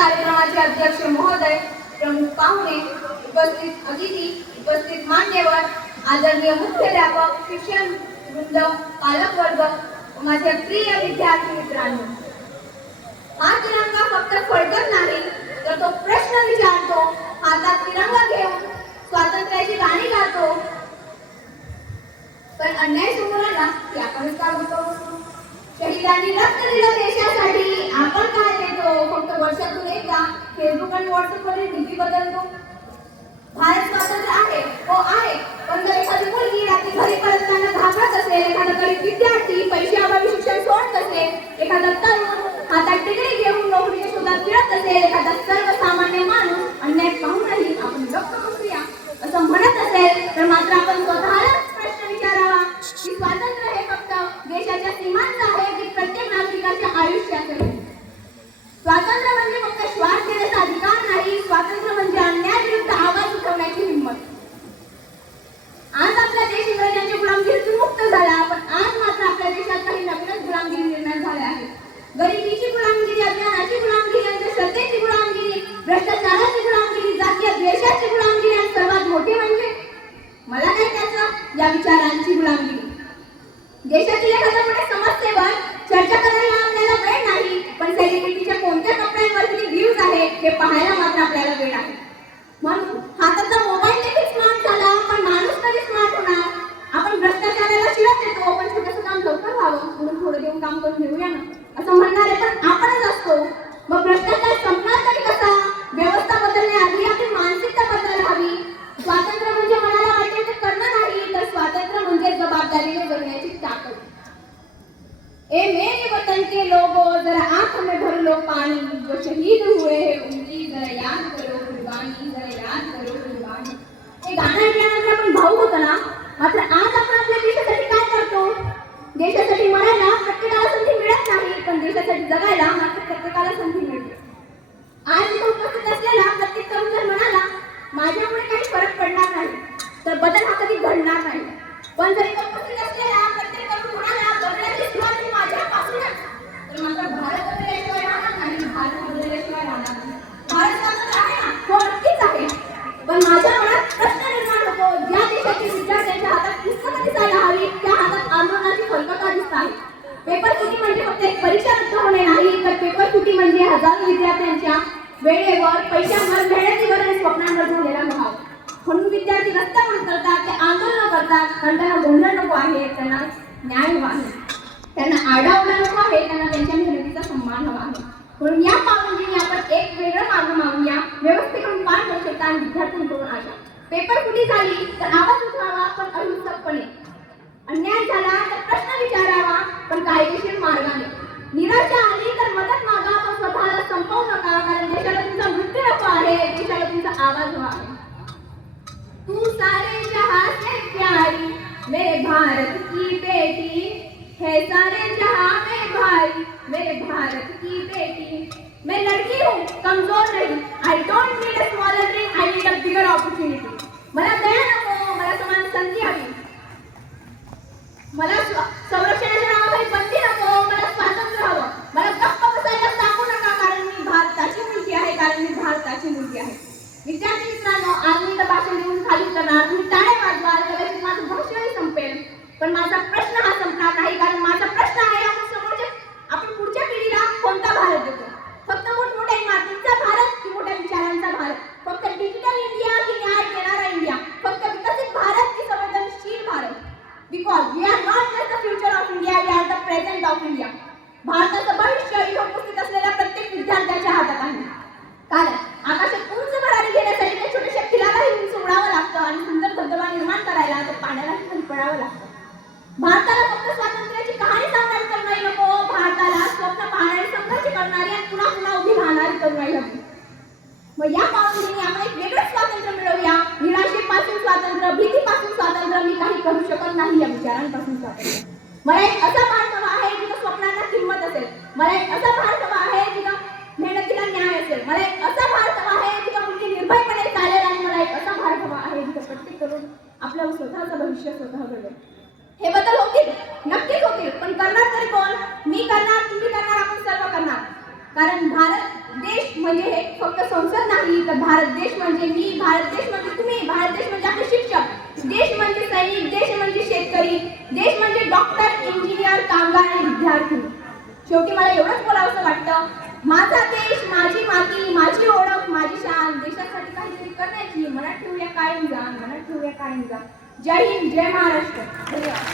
कार्यक्रमाचे अध्यक्ष महोदय, प्रमुख पाहुणे, उपस्थित अतिथी, उपस्थित मान्यवर, आदरणीय मुख्याध्यापक, शिक्षण वृंद, पालक वर्ग, माझे प्रिय विद्यार्थी मित्रांनो, हा तिरंगा फक्त फडकत नाही तर तो प्रश्न विचारतो, हातात तिरंगा घेऊन स्वातंत्र्याची गाणी गातो. पण अन्याय समोर आला की आपणच का बसतो? शहीदांनी रक्त दिलं देशासाठी, आपण काय देतो? फक्त वर्षातून एकदा फेसबुक आणि व्हॉट्सअपवरील डीपी बदलतो. भारत स्वतंत्र आहे, हो आहे, पण जर एखादी मुलगी रात्री घरी परतताना घाबरत असेल, एखादा गरीब विद्यार्थी पैशाअभावी शिक्षण सोडत असेल, एखादा तरुण हातात डिग्री घेऊन नोकरीच्या शोधात फिरत असेल, एखादा सर्वसामान्य माणूस अन्याय पाहूनही आपण गप्प बसूया असं म्हणत असेल, तर मात्र आपण स्वतःलाच प्रश्न विचारावा की स्वातंत्र्य हे फक्त देशाच्या सीमांचं आहे की प्रत्येक नागरिकाच्या आयुष्याचं? स्वातंत्र्य म्हणजे फक्त श्वास घेण्याचा अधिकार नाही, स्वातंत्र्य म्हणजे अन्यायाविरुद्ध आवाज उठवण्याची हिंमत. आज आपला देश इंग्रजांच्या गुलामगिरीतून मुक्त झाला, पण आज मात्र आपल्या देशात काही नवीनच गुलामगिरी निर्माण झाल्या आहेत. गरिबीची गुलामगिरी, अज्ञानाची गुलामगिरी, अंधश्रद्धेची गुलामगिरी, भ्रष्टाचाराची गुलामगिरी, जातीय द्वेषाची गुलामगिरी आणि सर्वात मोठी म्हणजे मला काय त्याचं या विचारांची गुलामगिरी. देशातील एखाद्या मोठ्या समस्येवर चर्चा करायला आपल्याला वेळ नाही, पण सेलिब्रिटीच्या कोणत्या कपड्यांवर किती व्ह्यूज आहेत हे पाहायला मात्र आपल्याला वेळ आहे. म्हणून हाताचा मोबाईल देखील स्मार्ट झाला, पण माणूस कधी स्मार्ट होणार? आपण भ्रष्टाचाराला शिरा देतो, पण छोटंसं काम लवकर व्हावं म्हणून थोडं देऊन काम करून घेऊया ना असं म्हणणारे पण आपणच असतो. मग भ्रष्टाचार संपणार तरी कसा? व्यवस्था बदलण्याआधी आपली मानसिकता बदलायला हवी. स्वातंत्र्य म्हणजे मनाला वाटेल ते करणं नाही, तर स्वातंत्र्य म्हणजे जबाबदारीने जगण्याची ताकद. ए मेरे वतन के लोगों, जरा आंख में भर लो पानी, जो शहीद हुए हैं उनकी जरा याद करो कुर्बानी, जरा याद करो कुर्बानी. हे गाणं ऐकल्यानंतर आपण भावुक होतो ना, मात्र आज आपण आपल्या देशासाठी काय करतो? देशासाठी मरायला प्रत्येकाला संधी मिळत नाही, पण देशासाठी जगायला मात्र प्रत्येकाला संधी मिळते. आज इथे उपस्थित असलेला प्रत्येक तरुण जर म्हणाला माझ्यामुळे काही फरक पडणार नाही, तर बदल हा कधी घडणार नाही. पण जर इथे उपस्थित असलेला प्रत्येक तरुण म्हणाला बदलाची सुरुवात ही माझ्यापासूनच, तर मात्र भारत बदलल्याशिवाय राहणार नाही, भारत बदलल्याशिवाय राहणार नाही. भारत स्वतंत्र आहे ना? हो, नक्कीच आहे. पण माझ्या मनात प्रश्न निर्माण होतो, ज्या देशातील विद्यार्थ्यांच्या हातात पुस्तकं दिसायला हवी त्या हातात आंदोलनाची फलकं का दिसत आहेत? पेपर फुटी म्हणजे फक्त एक परीक्षा रद्द होणे नाही, तर पेपर फुटी म्हणजे हजारो विद्यार्थ्यांच्या वेळेवर, पैशांवर, मेहनतीवर आणि स्वप्नांवर झालेला घाव. म्हणून विद्यार्थी रस्त्यावर उतरतात, ते आंदोलन करतात, कारण त्यांना गोंधळ नको आहे, त्यांना न्याय हवा आहे, त्यांना आरडाओरडा नको आहे, त्यांना त्यांच्या मेहनतीचा सन्मान हवा आहे. म्हणून या पावसाळ्यात आपण एक वेगळं मार्ग मागूया, व्यवस्थेकडून पार करू शकता आणि विद्यार्थ्यांकडून आशा. पेपर फुटी झाली तर आवाज उठवावा, पण अहिंसकपणे. अन्याय झाला तर प्रश्न विचारावा, पण कायदेशीर मार्गाने. निराशा आली तर मदत मागा, पण स्वतःला संपवू नका, कारण देशाला तुमचा मृत्यू नको आहे, देशाला तुमचा आवाज हवा आहे. तू सारे जहां से प्यारी, मेरे भारत की बेटी है, सारे जहां में भाई, मेरे भारत की बेटी. मैं लड़की हूँ, कमजोर नहीं. I don't need a smaller dream, I need a bigger opportunity. मला दया नको, मला समान संधी हवी. मला संरक्षणाच्या नावाखाली बंदी नको, मला स्वातंत्र्य हवं. मला गप्प बसायला सांगू नका, कारण मी भारताची मुलगी आहे, कारण मी भारताची मुलगी आहे. विद्यार्थी मित्रांनो, आज मी भाषण देऊन खाली उतरणार, तुम्ही टाळ्या वाजवाल, कदाचित माझं भाषणही संपेल, पण माझा प्रश्न हा संपणार नाही, कारण माझा प्रश्न आहे आपण पुढच्या पिढीला कोणता भारत देतो? फक्त मोठमोठ्या इमारतींचा भारत की मोठ्या विचारांचा भारत? फक्त डिजिटल इंडिया की न्याय देणारा इंडिया? फक्त विकसित भारत की संवेदनशील Bharat? Because we are not just the future of India, we are the present of India. भारताचं भविष्य इथे उपस्थित असलेल्या प्रत्येक विद्यार्थ्याच्या हातात आहे. कारण आकाशात उंच भरारी घेण्यासाठी त्या छोट्याशा खिलालाही उंच उडावं लागतं आणि सुंदर धबधबा निर्माण करायला त्या पाण्यालाही खाली पडावं लागतं. भारताला फक्त स्वातंत्र्याची कहाणी सांगणारी तरुणाई नको, भारताला स्वप्न पाहणारी, संघर्ष करणारी आणि पुन्हा पुन्हा उभी राहणारी तरुणाई हवी. मग या पावसाळ्यात आपण एक वेगळं स्वातंत्र्य मिळवूया. निराशेपासून स्वातंत्र्य, भीतीपासून स्वातंत्र्य, मी काही करू शकत नाही या विचारांपासून स्वातंत्र्य. मला एक असा भारत हवा आहे जिथं स्वप्नांना किंमत असेल. मला एक असा भारत हवा आहे जिथं मेहनतीला न्याय असेल. मला एक असा भारत हवा आहे जिथं मुलगी निर्भयपणे चालेल. आणि मला एक असा भारत हवा आहे जिथं प्रत्येक तरुण आपलं स्वतःचं भविष्य स्वतः घडेल. हे बदल होतील, नक्कीच होतील, पण करणार तरी कोण? मी करणार, तुम्ही करणार, आपण सर्व करणार. कारण भारत देश म्हणजे हे फक्त संसद नाही, तर भारत देश म्हणजे मी, भारत देश म्हणजे तुम्ही, भारत देश म्हणजे आपले शिक्षक, देश म्हणजे सैनिक, देश म्हणजे शेतकरी, देश म्हणजे डॉक्टर, इंजिनियर, कामगार आणि विद्यार्थी. शेवटी मला एवढंच बोलावंसं वाटतं, माझा देश, माझी माती, माझी ओळख, माझी शान, देशासाठी काहीतरी करण्याची मनात ठेवूया कायम जाण, मनात ठेवूया कायम जाण. जय हिंद, जय महाराष्ट्र. धन्यवाद.